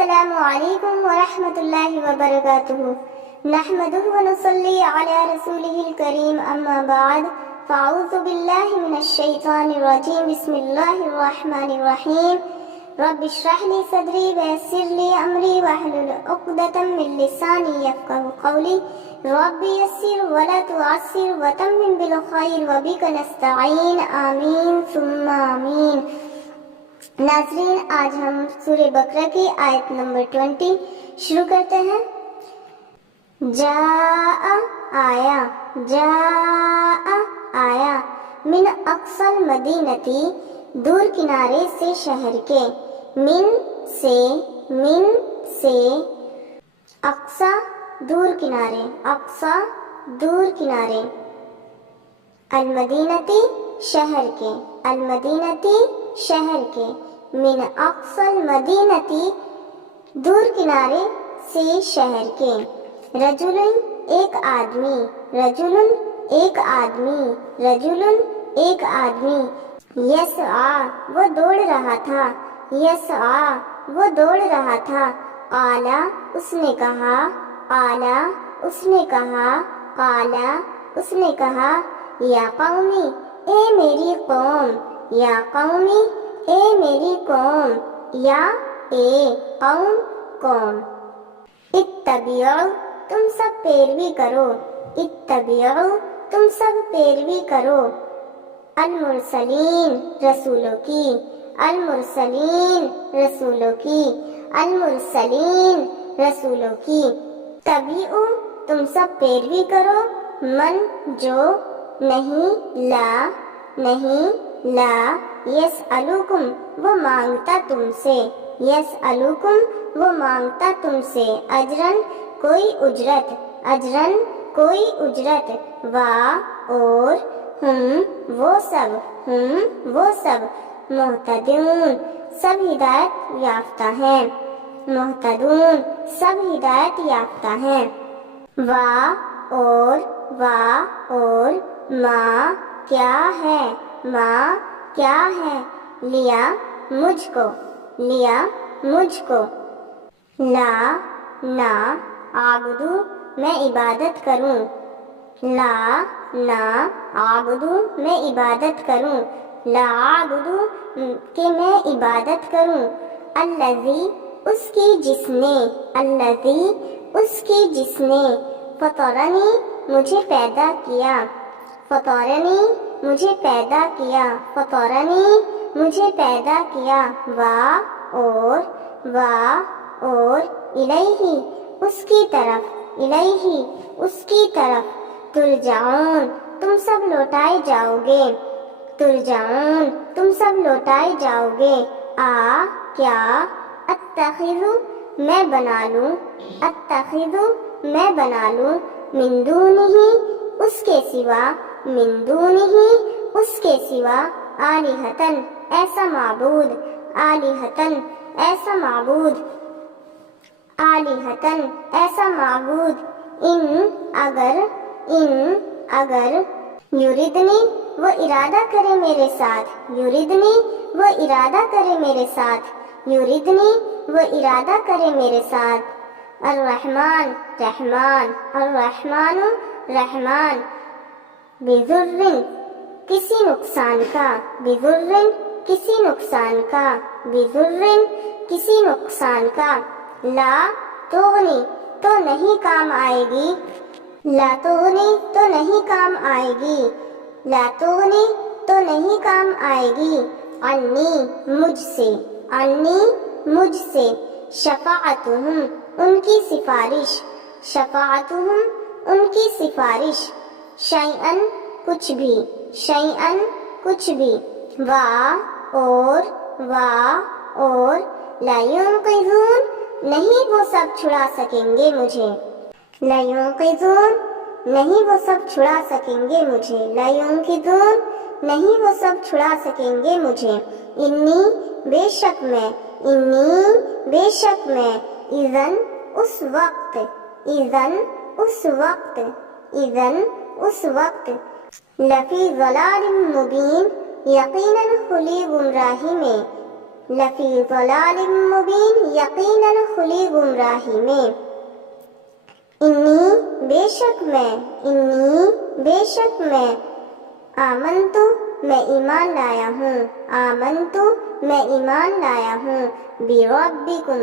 السلام علیکم ورحمۃ اللہ وبرکاتہ نحمدہ ونصلی علی رسولہ الکریم اما بعد فاعوذ باللہ من الشیطان الرجیم بسم اللہ الرحمن الرحیم رب اشرح لی صدری ویسر لی امری واحلل عقدۃ من لسانی یفقہوا قولی رب یسر ولا تعسر وتمم بالخیر وبک نستعین آمین ثم آمین۔ ناظرین، آج ہم سورہ بقرہ کی آیت نمبر 20 شروع کرتے ہیں۔ جاء آیا، جاء آیا، من اقصی المدینتی دور کنارے سے شہر کے، من سے، اقصی دور کنارے، اقصی دور کنارے، المدینتی شہر کے، المدینتی شہر کے، من اقصی المدینتی دور کنارے سے شہر کے، رجل ایک آدمی، رجل ایک آدمی، رجل ایک آدمی، یسعی وہ دوڑ رہا تھا، یسعی وہ دوڑ رہا تھا، قال اس نے کہا، قال اس نے کہا، قال اس نے کہا، یا قومی اے میری قوم، یا قومی اے میری قوم، یا اے قوم قوم، اتبعوا تم سب پیروی کرو، اتبعوا تم سب پیروی کرو، المرسلین رسولوں کی، المرسلین رسولوں کی، المرسلین رسولوں کی، تبعوا تم سب پیروی کرو، من جو نہیں لا یسألکم وہ مانگتا تم سے، یسألکم وہ مانگتا تم سے، اجرن کوئی اجرت، اجرن کوئی اجرت، اور ہم وہ سب مہتدون سب ہدایت یافتہ ہیں، مہتدون سب ہدایت یافتہ ہیں، اور ما کیا ہے، ما کیا ہے، لیا مجھ کو، لیا مجھ کو، لا نہ عابدو میں عبادت کروں، لا نہ عابدو میں عبادت کروں، لا عابدو کہ میں عبادت کروں، الذی اس کی جس نے، الذی اس کی جس نے، فطرنی مجھے پیدا کیا، فطرنی مجھے پیدا کیا، فطرنی مجھے پیدا کیا، اور الیہ اس کی طرف، الیہ اس کی طرف، ترجعون تم سب لوٹائے جاؤ گے، ترجعون تم سب لوٹائے جاؤ گے، کیا اتخذ میں بنا لوں، اتخذ میں بنا لوں، من دونہ اس کے سوا، من دونہ اس کے سوا، آلہتن ایسا معبود، آلہتن ایسا معبود، آلہتن ایسا معبود، اگر یریدنی وہ ارادہ کرے میرے ساتھ، یریدنی وہ ارادہ کرے میرے ساتھ، یریدنی وہ ارادہ کرے میرے ساتھ، الرحمن رحمان، الرحمن رحمان، بضر کسی نقصان کا، بضر کسی نقصان کا، بضر کسی نقصان کا، لا تغنی تو نہیں کام آئے گی، لا تغنی تو نہیں کام آئے گی، لا تغنی تو نہیں کام آئے گی، عنی مجھ سے، عنی مجھ سے، شفاعتہم ان کی سفارش، شفاعتہم ان کی سفارش، شیئن کچھ بھی، شیئن کچھ بھی، اور لا ينقذون نہیں وہ سب چھڑا سکیں گے مجھے، لا ينقذون نہیں وہ سب چھڑا سکیں گے مجھے، لا ينقذون نہیں وہ سب چھڑا سکیں گے مجھے، انی بے شک میں، انی بے شک میں، اذن اس وقت، اذن اس وقت، اذن اس وقت، لفی ضلال مبین یقیناً کھلی گمراہی میں، لفی ضلال مبین یقیناً کھلی گمراہی میں انی بے شک میں آمنتو میں ایمان لایا ہوں بربکم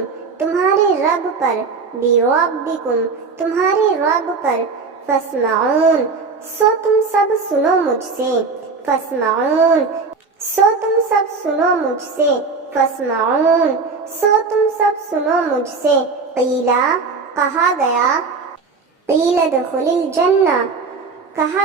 تمہارے رب پر فاسمعون سو تم سب سنو مجھ سے قیلا کہا گیا ادخل الجنہ کہا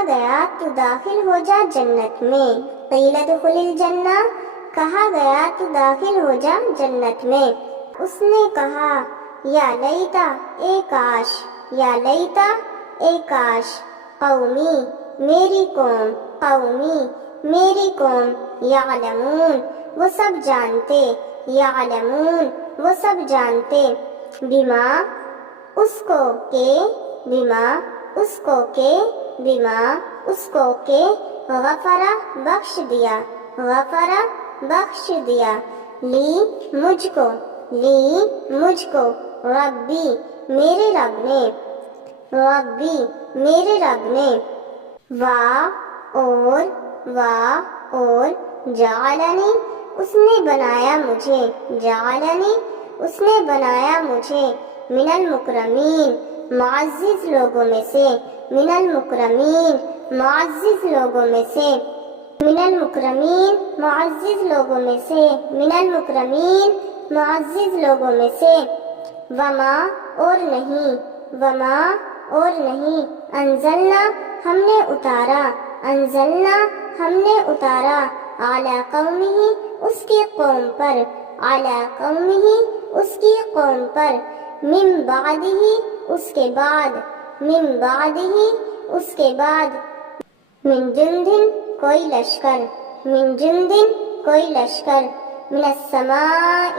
گیا تو داخل ہو جا جنت میں اس نے کہا یا لیتا اے کاش قومی میری قوم یعلمون وہ سب جانتے بما اس کو کہ غفر بخش دیا لی مجھ کو ربی میرے رب نے اور جعلنی اس نے بنایا مجھے من المکرمین معزز لوگوں میں سے وما اور نہیں انزلنا ہم نے اتارا اعلی قومہ اس کی قوم پر من بعدہ اس کے بعد من جندن کوئی لشکر من السماء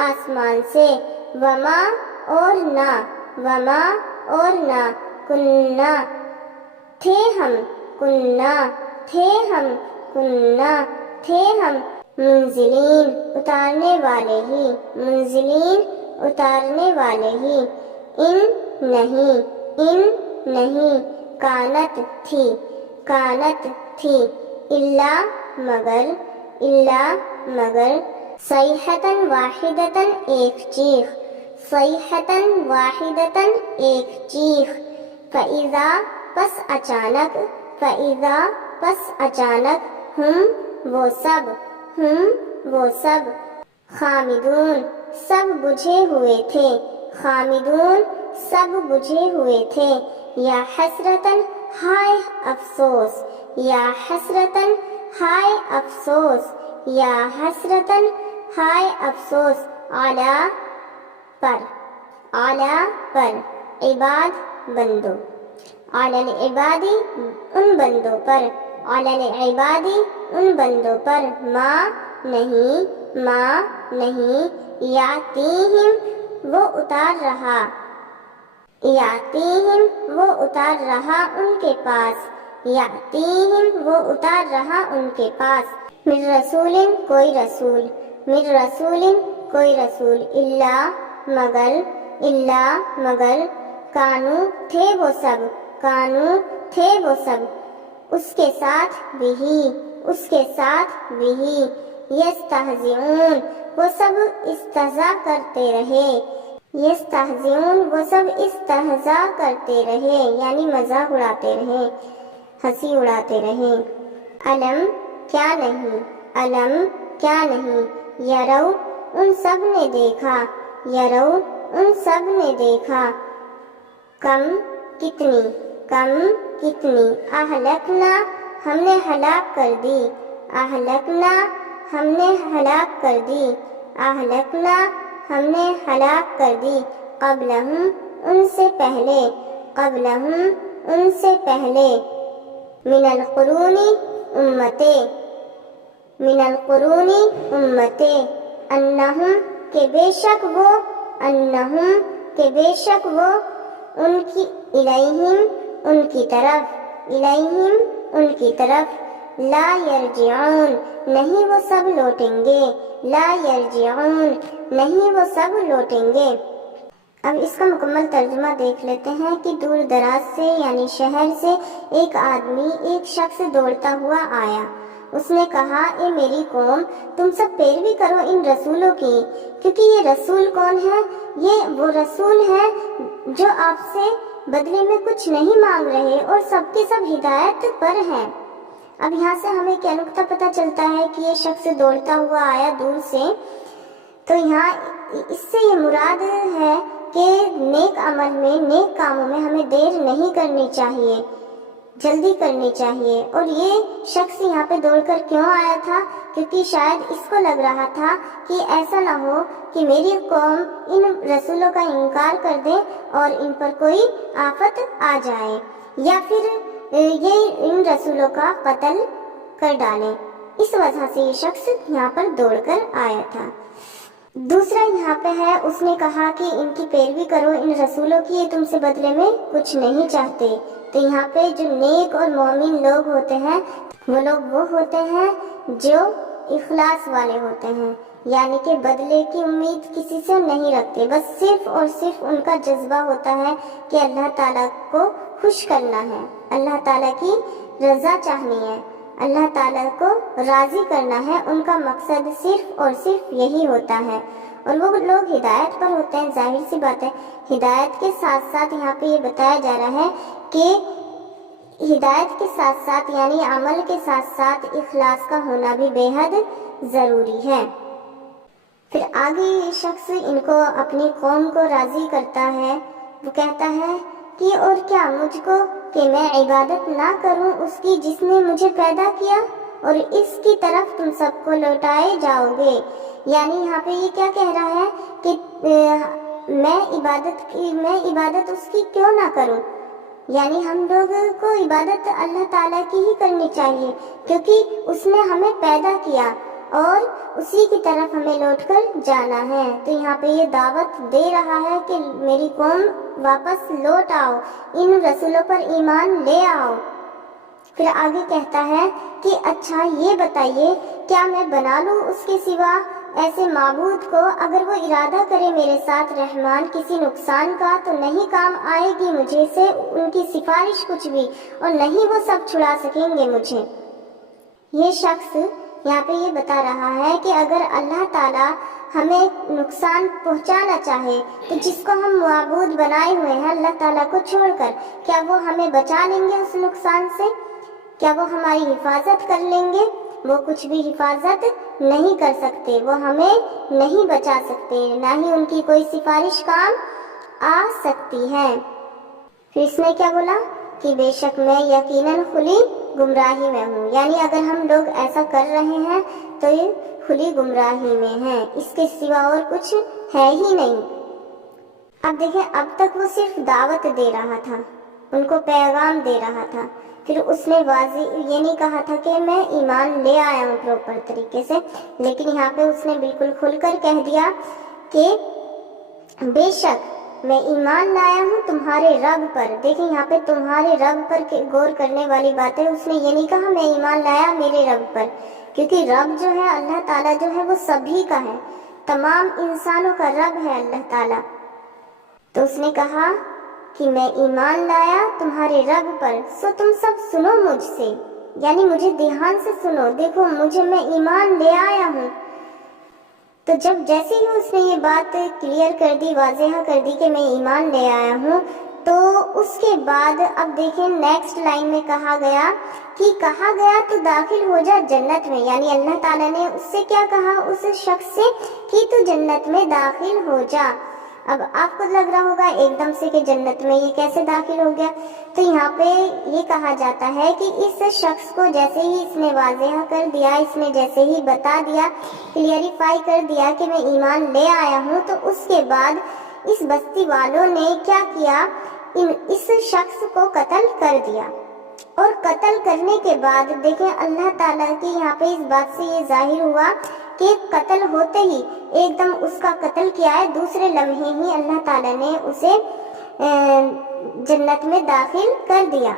آسمان سے وما اور نہ کننا تھے ہم منزلین اتارنے والے ہی ان نہیں کانت تھی الا مگر صیحتاً واحدتاً ایک چیخ فَإِذَا پس اچانک ہم وہ سب خامدون سب بجھے ہوئے تھے یا حسرتاً ہائے افسوس اعلیٰ پر عباد بندوں العبادی ان بندوں پر ماں نہیں یاتیہم وہ اتار رہا ان کے پاس من رسول کوئی رسول الا مگر کانو تھے وہ سب اس کے ساتھ بھی یستہزئون وہ سب استہزاء کرتے رہے یعنی مذاق اڑاتے رہے ہنسی اڑاتے رہے علم کیا نہیں یرو ان سب نے دیکھا کم کتنی اہلکنا ہم نے ہلاک کر دی قبلہم ان سے پہلے من القرون امتے انہم کہ بے شک وہ ان کی الیہم ان کی طرف لا یرجعون، نہیں وہ سب لوٹیں گے، لا یرجعون، نہیں وہ سب لوٹیں گے۔ اب اس کا مکمل ترجمہ دیکھ لیتے ہیں کہ دور دراز سے یعنی شہر سے ایک آدمی، ایک شخص دوڑتا ہوا آیا۔ اس نے کہا، اے میری قوم، تم سب پیروی کرو ان رسولوں کی، کیونکہ یہ رسول کون ہے؟ یہ وہ رسول ہے جو آپ سے بدلے میں کچھ نہیں مانگ رہے اور سب کے سب ہدایت پر ہیں۔ اب یہاں سے ہمیں کیا نقطہ پتہ چلتا ہے کہ یہ شخص دوڑتا ہوا آیا دور سے، تو یہاں اس سے یہ مراد ہے کہ نیک عمل میں، نیک کاموں میں ہمیں دیر نہیں کرنی چاہیے، جلدی کرنی چاہیے۔ اور یہ شخص یہاں پہ دوڑ کر کیوں آیا تھا؟ کیونکہ شاید اس کو لگ رہا تھا کہ ایسا نہ ہو کہ میری قوم ان رسولوں کا انکار کر دے اور ان پر کوئی آفت آ جائے، یا پھر یہ ان رسولوں کا قتل کر ڈالے۔ اس وجہ سے یہ شخص یہاں پر دوڑ کر آیا تھا۔ دوسرا یہاں پہ ہے، اس نے کہا کہ ان کی پیروی کرو ان رسولوں کی، یہ تم سے بدلے میں کچھ نہیں چاہتے۔ تو یہاں پہ جو نیک اور مومن لوگ ہوتے ہیں وہ لوگ وہ ہوتے ہیں جو اخلاص والے ہوتے ہیں، یعنی کہ بدلے کی امید کسی سے نہیں رکھتے، بس صرف اور صرف ان کا جذبہ ہوتا ہے کہ اللہ تعالیٰ کو خوش کرنا ہے، اللہ تعالیٰ کی رضا چاہنی ہے، اللہ تعالیٰ کو راضی کرنا ہے۔ ان کا مقصد صرف اور صرف یہی ہوتا ہے، اور وہ لوگ ہدایت پر ہوتے ہیں۔ ظاہر سی بات ہے، ہدایت کے ساتھ ساتھ یہاں پہ یہ بتایا جا رہا ہے کہ ہدایت کے ساتھ ساتھ یعنی عمل کے ساتھ ساتھ اخلاص کا ہونا بھی بے حد ضروری ہے۔ پھر آگے یہ شخص ان کو اپنی قوم کو راضی کرتا ہے، وہ کہتا ہے کہ اور کیا مجھ کو کہ میں عبادت نہ کروں اس کی جس نے مجھے پیدا کیا، اور اس کی طرف تم سب کو لوٹائے جاؤ گے۔ یعنی یہاں پہ یہ کیا کہہ رہا ہے کہ میں عبادت اس کی کیوں نہ کروں؟ یعنی ہم لوگوں کو عبادت اللہ تعالیٰ کی ہی کرنی چاہیے، کیونکہ اس نے ہمیں پیدا کیا اور اسی کی طرف ہمیں لوٹ کر جانا ہے۔ تو یہاں پہ یہ دعوت دے رہا ہے کہ میری قوم واپس لوٹ آؤ، ان رسولوں پر ایمان لے آؤ۔ پھر آگے کہتا ہے کہ اچھا یہ بتائیے، کیا میں بنا لوں اس کے سوا ایسے معبود کو؟ اگر وہ ارادہ کرے میرے ساتھ رحمان کسی نقصان کا تو نہیں کام آئے گی مجھے سے ان کی سفارش کچھ بھی، اور نہیں وہ سب چھڑا سکیں گے مجھے۔ یہ شخص یہاں پہ یہ بتا رہا ہے کہ اگر اللہ تعالیٰ ہمیں نقصان پہنچانا چاہے تو جس کو ہم معبود بنائے ہوئے ہیں اللہ تعالیٰ کو چھوڑ کر، کیا وہ ہمیں بچا لیں گے اس نقصان سے؟ کیا وہ ہماری حفاظت کر لیں گے؟ وہ کچھ بھی حفاظت نہیں کر سکتے، وہ ہمیں نہیں بچا سکتے، نہ ہی ان کی کوئی سفارش کام آ سکتی ہے۔ پھر اس نے کیا بولا کہ بے شک میں یقیناً کھلی گمراہی میں ہوں، یعنی اگر ہم لوگ ایسا کر رہے ہیں تو یہ کھلی گمراہی میں ہیں، اس کے سوا اور کچھ ہے ہی نہیں۔ اب دیکھیں، اب تک وہ صرف دعوت دے رہا تھا، ان کو پیغام دے رہا تھا، پھر اس نے واضح یہ نہیں کہا تھا کہ میں ایمان لے آیا ہوں پراپر طریقے سے، لیکن یہاں پہ اس نے بالکل کھل کر کہہ دیا کہ بے شک میں ایمان لایا ہوں تمہارے رب پر۔ دیکھیں یہاں پہ تمہارے رب پر غور کرنے والی بات ہے، اس نے یہ نہیں کہا میں ایمان لایا میرے رب پر، کیونکہ رب جو ہے اللہ تعالیٰ جو ہے وہ سبھی کا ہے، تمام انسانوں کا رب ہے اللہ تعالیٰ۔ تو اس نے کہا کہ میں ایمان لایا تمہارے رب پر، سو تم سب سنو مجھ سے، یعنی مجھے دھیان سے سنو، دیکھو میں ایمان لے آیا ہوں۔ تو جب جیسے ہی اس نے یہ بات کلیئر کر دی، واضح کر دی کہ میں ایمان لے آیا ہوں، تو اس کے بعد اب دیکھیں نیکسٹ لائن میں کہا گیا تو داخل ہو جا جنت میں، یعنی اللہ تعالیٰ نے اس سے کیا کہا، اس شخص سے کہ تو جنت میں داخل ہو جا۔ اب آپ کو لگ رہا ہوگا ایک دم سے کہ جنت میں یہ کیسے داخل ہو گیا؟ تو یہاں پہ یہ کہا جاتا ہے کہ اس شخص کو جیسے ہی اس نے واضح کر دیا، اس نے جیسے ہی بتا دیا، کلیئریفائی کر دیا کہ میں ایمان لے آیا ہوں، تو اس کے بعد اس بستی والوں نے کیا کیا، اس شخص کو قتل کر دیا۔ اور قتل کرنے کے بعد دیکھیں اللہ تعالیٰ کی یہاں پہ اس بات سے یہ ظاہر ہوا کہ قتل ہوتے ہی ایک دم اس کا قتل کیا ہے، دوسرے لمحے ہی اللہ تعالیٰ نے اسے جنت میں داخل کر دیا۔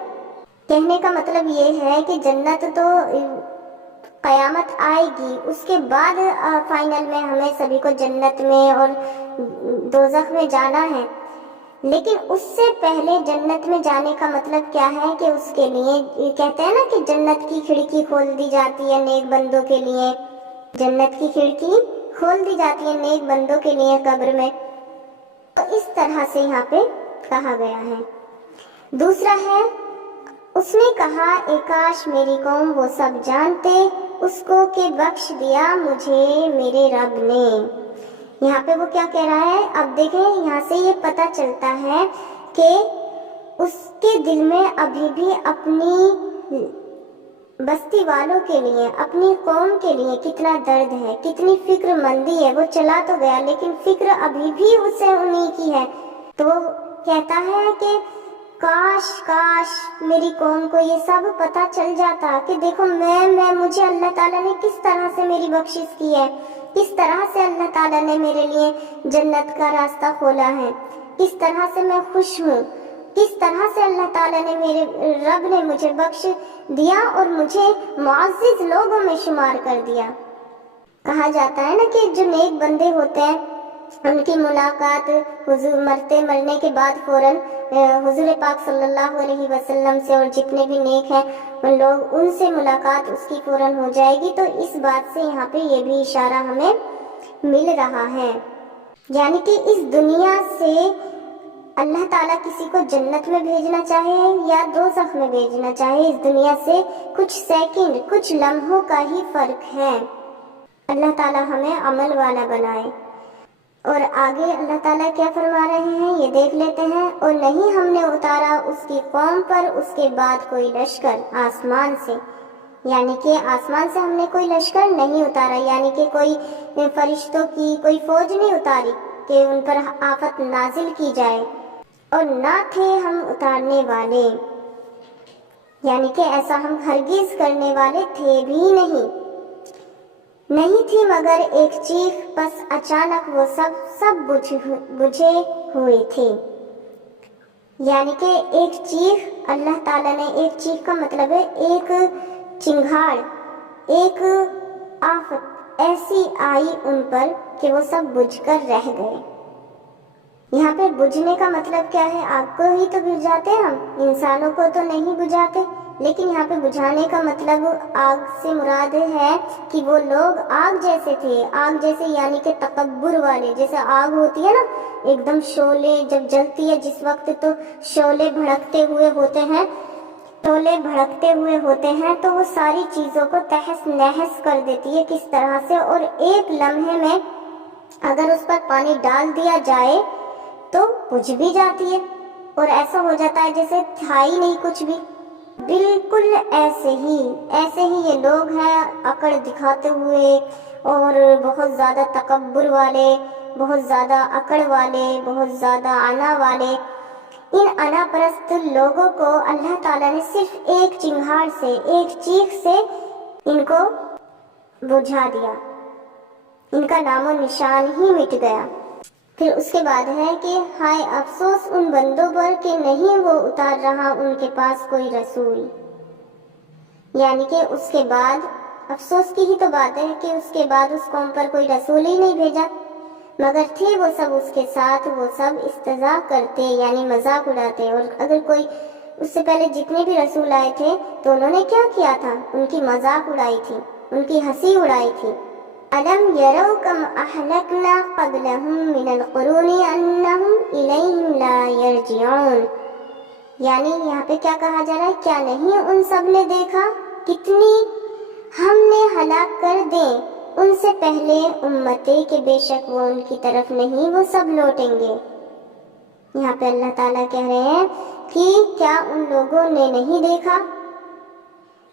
کہنے کا مطلب یہ ہے کہ جنت تو قیامت آئے گی، اس کے بعد فائنل میں ہمیں سبھی کو جنت میں اور دوزخ میں جانا ہے، لیکن اس سے پہلے جنت میں جانے کا مطلب کیا ہے کہ اس کے لیے کہتے ہیں نا کہ جنت کی کھڑکی کھول دی جاتی ہے نیک بندوں کے لیے، جنت کی کھڑکی کھول دی جاتی ہے نیک بندوں کے لیے قبر میں، تو اس طرح سے یہاں پہ کہا گیا ہے۔ دوسرا ہے، اس نے کہا اے کاش میری قوم وہ سب جانتے اس کو کہ بخش دیا مجھے میرے رب نے۔ یہاں پہ وہ کیا کہہ رہا ہے؟ اب دیکھیں یہاں سے یہ پتہ چلتا ہے کہ اس کے دل میں ابھی بھی اپنی بستی والوں کے لیے، اپنی قوم کے لیے کتنا درد ہے، کتنی فکر مندی ہے۔ وہ چلا تو گیا لیکن فکر ابھی بھی اسے انہی کی ہے، تو وہ کہتا ہے کہ کاش کاش میری قوم کو یہ سب پتہ چل جاتا کہ دیکھو مجھے اللہ تعالیٰ نے کس طرح سے میری بخشش کی ہے، کس طرح سے اللہ تعالیٰ نے میرے لیے جنت کا راستہ کھولا ہے، کس طرح سے میں خوش ہوں، کس طرح سے اللہ تعالیٰ نے میرے رب نے مجھے بخش دیا اور مجھے معزز لوگوں میں شمار کر دیا۔ کہا جاتا ہے نا کہ جو نیک بندے ہوتے ہیں ان کی ملاقات حضور مرنے کے بعد فوراً حضور پاک صلی اللہ علیہ وسلم سے، اور جتنے بھی نیک ہیں ان لوگ ان سے ملاقات اس کی فوراً ہو جائے گی، تو اس بات سے یہاں پہ یہ بھی اشارہ ہمیں مل رہا ہے، یعنی کہ اس دنیا سے اللہ تعالیٰ کسی کو جنت میں بھیجنا چاہے یا دوزخ میں بھیجنا چاہے، اس دنیا سے کچھ سیکنڈ، کچھ لمحوں کا ہی فرق ہے۔ اللہ تعالیٰ ہمیں عمل والا بنائے۔ اور آگے اللہ تعالیٰ کیا فرما رہے ہیں یہ دیکھ لیتے ہیں۔ اور نہیں ہم نے اتارا اس کی قوم پر اس کے بعد کوئی لشکر آسمان سے، یعنی کہ آسمان سے ہم نے کوئی لشکر نہیں اتارا، یعنی کہ کوئی فرشتوں کی کوئی فوج نہیں اتاری کہ ان پر آفت نازل کی جائے، اور نہ تھے ہم اتارنے والے، یعنی کہ ایسا ہم ہرگز کرنے والے تھے بھی نہیں تھی مگر ایک چیخ، بس اچانک وہ سب بجھے ہوئے تھے، یعنی کہ ایک چیخ، اللہ تعالیٰ نے ایک چیخ کا مطلب ہے ایک چنگھاڑ، ایک آفت ایسی آئی ان پر کہ وہ سب بجھ کر رہ گئے۔ یہاں پہ بجھنے کا مطلب کیا ہے؟ آگ کو ہی تو بجھاتے ہم، انسانوں کو تو نہیں بجھاتے، لیکن یہاں پہ بجھانے کا مطلب آگ سے مراد ہے کہ وہ لوگ آگ جیسے تھے، آگ جیسے یعنی کہ تکبر والے، جیسے آگ ہوتی ہے نا ایک دم شعلے جب جلتی ہے جس وقت تو شعلے بھڑکتے ہوئے ہوتے ہیں تو وہ ساری چیزوں کو تہس نہس کر دیتی ہے کس طرح سے، اور ایک لمحے میں اگر اس پر پانی ڈال دیا جائے تو بجھ بھی جاتی ہے، اور ایسا ہو جاتا ہے جیسے تھا ہی نہیں کچھ بھی۔ بالکل ایسے ہی یہ لوگ ہیں اکڑ دکھاتے ہوئے اور بہت زیادہ تکبر والے، بہت زیادہ اکڑ والے، بہت زیادہ انا والے، ان انا پرست لوگوں کو اللہ تعالیٰ نے صرف ایک چنگھاڑ سے، ایک چیخ سے ان کو بجھا دیا، ان کا نام و نشان ہی مٹ گیا۔ پھر اس کے بعد ہے کہ ہائے افسوس ان بندوں پر کہ نہیں وہ اتار رہا ان کے پاس کوئی رسول، یعنی کہ اس کے بعد افسوس کی ہی تو بات ہے کہ اس کے بعد اس قوم پر کوئی رسول ہی نہیں بھیجا، مگر تھے وہ سب اس کے ساتھ، وہ سب استہزاء کرتے یعنی مذاق اڑاتے، اور اگر کوئی اس سے پہلے جتنے بھی رسول آئے تھے تو انہوں نے کیا کیا تھا؟ ان کی مذاق اڑائی تھی، ان کی ہنسی اڑائی تھی۔ أَلَمْ يَرَوْا كَمْ أَهْلَكْنَا قَبْلَهُمْ مِنَ الْقُرُونِ أَنَّهُمْ إِلَيْهِمْ لَا يَرْجِعُونَ، یعنی یہاں پہ کیا کہا جا رہا ہے؟ کیا نہیں ان سب نے دیکھا کتنی ہم نے ہلاک کر دیں ان سے پہلے امتیں کہ بے شک وہ ان کی طرف نہیں وہ سب لوٹیں گے۔ یہاں پہ اللہ تعالیٰ کہہ رہے ہیں کہ کیا ان لوگوں نے نہیں دیکھا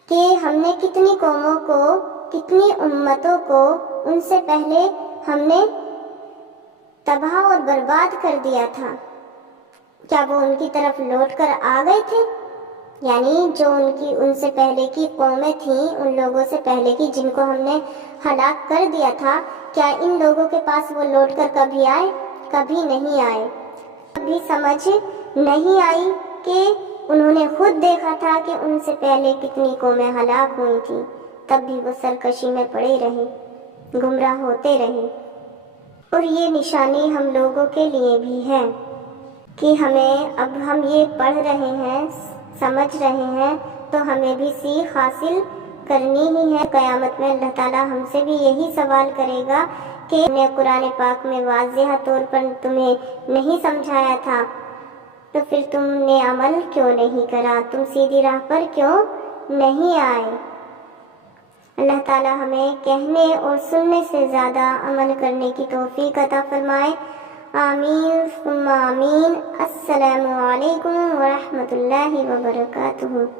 کہ ہم نے کتنی قوموں کو، کتنی امتوں کو ان سے پہلے ہم نے تباہ اور برباد کر دیا تھا، کیا وہ ان کی طرف لوٹ کر آ گئے تھے؟ یعنی جو ان سے پہلے کی قومیں تھیں، ان لوگوں سے پہلے کی جن کو ہم نے ہلاک کر دیا تھا، کیا ان لوگوں کے پاس وہ لوٹ کر کبھی آئے؟ کبھی نہیں آئے۔ کبھی سمجھ نہیں آئی کہ انہوں نے خود دیکھا تھا کہ ان سے پہلے کتنی قومیں ہلاک ہوئی تھیں، تب بھی وہ سرکشی میں پڑے رہے، گمراہ ہوتے رہے۔ اور یہ نشانی ہم لوگوں کے لیے بھی ہے کہ اب ہم یہ پڑھ رہے ہیں، سمجھ رہے ہیں، تو ہمیں بھی سیکھ حاصل کرنی ہی ہے۔ قیامت میں اللہ تعالیٰ ہم سے بھی یہی سوال کرے گا کہ ہم نے قرآن پاک میں واضح طور پر تمہیں نہیں سمجھایا تھا تو پھر تم نے عمل کیوں نہیں کرا، تم سیدھی راہ پر کیوں نہیں آئے۔ اللہ تعالیٰ ہمیں کہنے اور سننے سے زیادہ عمل کرنے کی توفیق عطا فرمائے۔ آمین ثم آمین۔ السلام علیکم ورحمۃ اللہ وبرکاتہ۔